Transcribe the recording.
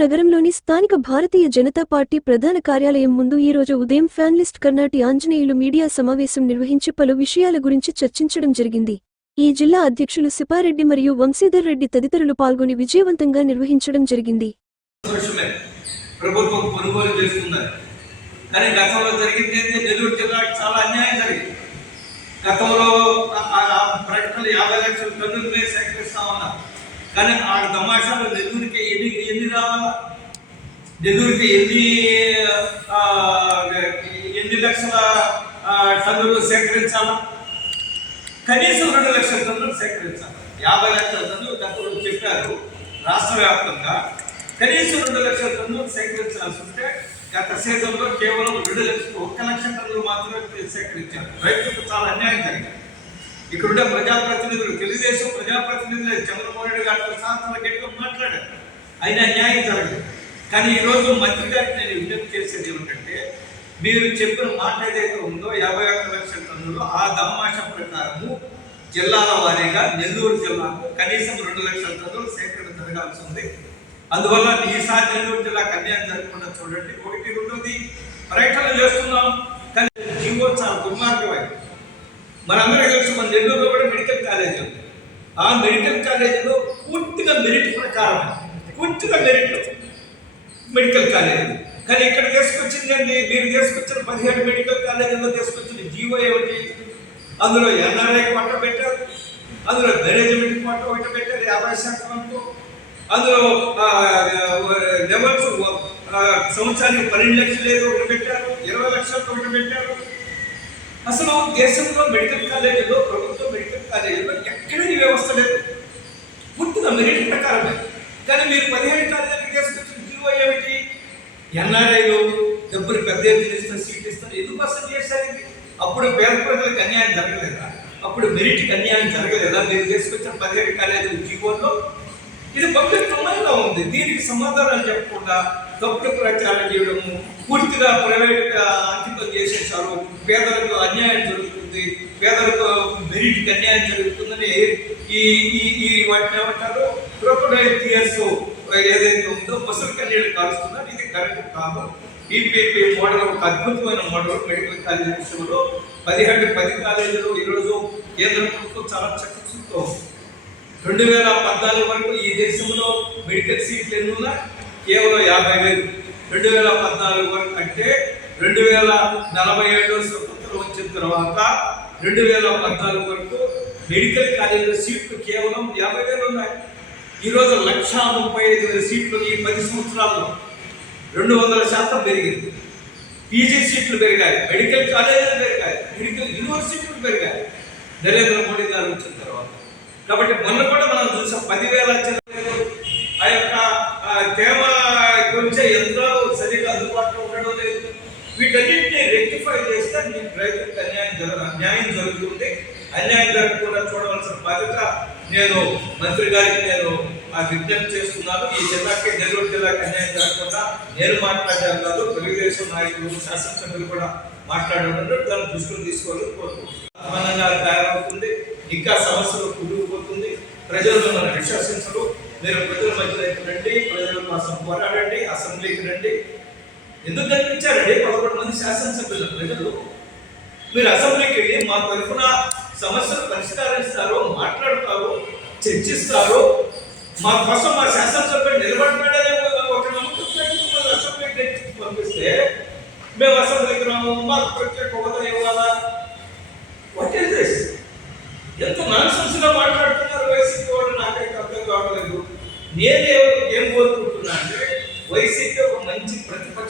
నగరంలోని స్థానిక భారతీయ జనతా పార్టీ ప్రధాన కార్యాలయం ముందు ఈ రోజు ఉదయం ఫ్యాన్లిస్ట్ కర్ణాటి ఆంజనేయులు మీడియా సమావేశం నిర్వహించి పలు విషయాల గురించి చర్చించడం జరిగింది. ఈ జిల్లా అధ్యక్షులు సిపారెడ్డి మరియు వంశీధర్ రెడ్డి తదితరులు పాల్గొని విజయవంతంగా నిర్వహించడం జరిగింది. ప్రభుత్వం కొనుగోలు చేస్తుందని కానీ గతంలో జరిగింది నెల్లూరు జిల్లాకి చాలా అన్యాయం జరిగింది. గతంలో ప్రకటనలు యాభై లక్షల టన్నులు సేకరిస్తా ఉన్నారు. కానీ ఆ తమాషాలు నెల్లూరికి ఎన్ని ఎన్ని రావాలా? నెల్లూరికి ఎన్ని ఎన్ని లక్షల టన్నులు సేకరించాలా? కనీసం రెండు లక్షల టన్నులు సేకరించాలి? యాభై లక్షల టన్నులు తప్పుడు చెప్పారు రాష్ట్ర వ్యాప్తంగా. కనీసం రెండు లక్షల టన్నులు సేకరించాల్సి ఉంటే గత సీజన్లో కేవలం రెండు లక్షలు ఒక్క లక్ష టన్నులు మాత్రమే సేకరించారు. రైతులకు చాలా అన్యాయం జరిగింది. ఇక్కడున్న ప్రజాప్రతినిధులు తెలుగుదేశం ప్రజాప్రతినిధులు చంద్రబాబు నాయుడు గారితో సాయంత్రం గట్టిగా మాట్లాడారు. అయినా న్యాయం జరగదు. కానీ ఈరోజు మంత్రి గారికి నేను విజ్ఞప్తి చేసేది ఏమిటంటే మీరు చెప్పిన మాట ఏదైతే ఉందో యాభై ఒక్క లక్షల టన్నులు ఆ దమ్మాష ప్రకారము జిల్లాల వారీగా నెల్లూరు జిల్లాకు కనీసం రెండు లక్షల టన్నులు సేకరణ జరగాల్సి ఉంది. అందువల్ల ఈసారి నెల్లూరు జిల్లా కన్యాయం జరగకుండా చూడండి ఒకటి రెండోది పర్యటనలు చేస్తున్నాం. కానీ జీవో చాలా దుర్మార్గమైంది. మనందరికీ తెలుసు మన నెల్లూరులో కూడా మెడికల్ కాలేజ్ ఉంది. ఆ మెడికల్ కాలేజీలో పూర్తిగా మెరిట్ ప్రకారం పూర్తిగా మెరిట్ మెడికల్ కాలేజ్. కానీ ఇక్కడ తీసుకొచ్చింది మీరు తీసుకొచ్చిన పదిహేడు మెడికల్ కాలేజీలో తీసుకొచ్చిన జీవో ఏమిటి? అందులో ఎన్ఆర్ఐ కోట పెట్టారు. అందులో మేనేజ్మెంట్ కోట ఒకటి పెట్టారు యాభై శాతం అంటూ. అందులో లెవెల్స్ సంవత్సరానికి పన్నెండు లక్షలు ఏదో ఒకటి పెట్టారు ఇరవై లక్షలు ఒకటి పెట్టారు. అసలు దేశంలో మెడికల్ కాలేజీలో ప్రభుత్వ మెడికల్ కాలేజీలో ఎక్కడ ఈ వ్యవస్థ లేదు. పూర్తిగా మెరిట్ ప్రకారమే. కానీ మీరు పదిహేడు కాలేజీలకు తీసుకొచ్చిన జీవో ఏమిటి? ఎన్ఆర్ఐలు డబ్బులు పెద్ద ఎత్తున ఇస్తారు సీట్ ఇస్తారు. ఎందుకు చేశారు ఇది? అప్పుడు పేద ప్రజలకు అన్యాయం జరగలేదా? అప్పుడు మెరిట్కి అన్యాయం జరగలేదా? మీరు తీసుకొచ్చిన పదిహేడు కాలేజీల జీవోల్లో? ఇది పబ్లిక్ డొమైన్లో ఉంది. దీనికి సమాధానం చెప్పకుండా తప్పుడు ప్రచారం చేయడము పూర్తిగా ప్రైవేట్గా అంకితం చేసేసారు పేదలకు అన్యాయం జరుగుతుంది. పేదలకు మెరిట్కి అన్యాయం జరుగుతుందని ఈ ఈ ఈ వాటిని ఏమంటారు? క్రొకడైల్ టీయర్స్ ఏదైతే ఉందో ముసలి కన్యలు కాలుస్తున్నారు ఇది కరెక్ట్ కాదు. ఈపీపీ మోడల్ ఒక అద్భుతమైన మోడల్ మెడికల్ కాలేజీ విషయంలో. పదిహేడు పది కాలేజీలు ఈరోజు కేంద్ర ప్రభుత్వం చాలా చక్కగా రెండు వేల పద్నాలుగు వరకు ఈ దేశంలో మెడికల్ సీట్లు ఎన్నున్నా కేవలం యాభై వేలు. రెండు వేల పద్నాలుగు వరకు అంటే రెండు వేల నలభై ఏడు స్వతంత్రం వచ్చిన తర్వాత రెండు వేల పద్నాలుగు వరకు మెడికల్ కాలేజీలో సీట్లు కేవలం యాభై వేలు ఉన్నాయి. ఈరోజు లక్ష ముప్పై ఐదు వేల సీట్లు ఈ పది సంవత్సరాల్లో రెండు వందల శాతం పెరిగింది. పీజీ సీట్లు పెరిగాయి మెడికల్ కాలేజీలు పెరిగాయి మెడికల్ యూనివర్సిటీలు పెరిగాయి. నరేంద్ర మోడీ గారు వచ్చిన తర్వాత. కాబట్టి మొన్న కూడా మనం చూసాం పదివేల రెక్టిఫై చేస్తే మీకు రైతులకు అన్యాయం జరగ న్యాయం జరుగుతుంది అన్యాయం జరగకుండా చూడవలసిన బాధ్యత నేను మంత్రి గారికి నేను ఆ విజ్ఞప్తి చేస్తున్నాను. ఈ జిల్లాకి నెల్లూరు జిల్లాకి అన్యాయం జరగకుండా నేను మాట్లాడాను కాదు తెలుగుదేశం నాయకులు శాసనసభ్యులు కూడా మాట్లాడారు. దాన్ని దృష్టిలో తీసుకోవాలని కోరుకుంటున్నాను. తయారవుతుంది. ఇంకా సమస్యలు కుదిరిపోతుంది. ప్రజలు మిమ్మల్ని విశ్వసించరు. మీరు ప్రజల మధ్యలోకి రండి ప్రజల కోసం పోరాడండి అసెంబ్లీకి రండి. ఎందుకు కనిపించారండి పదకొండు మంది శాసనసభ్యుల ప్రజలు. మీరు అసెంబ్లీకి వెళ్ళి మా తరఫున సమస్యలు పరిష్కరిస్తారో మాట్లాడతారో చర్చిస్తారు మా కోసం మా శాసనసభ్యులు నిలబడతాడనే ఒక నమ్మకం అసెంబ్లీకి పంపిస్తే మేము అసెంబ్లీకి రాము మాకు ప్రత్యేక హోదా ఇవ్వాలా? వాట్ ఈస్ దిస్ ఎంత నాన్సెన్స్ మాట్లాడుతున్నారు వైసీపీ వాళ్ళు? నాకైతే అర్థం కావట్లేదు. నేను ఏం కోరుకుంటున్నా అంటే వైసీపీ ఒక మంచి ప్రతిపక్షంగా నిలబడాలని కోరుకుంటున్నాను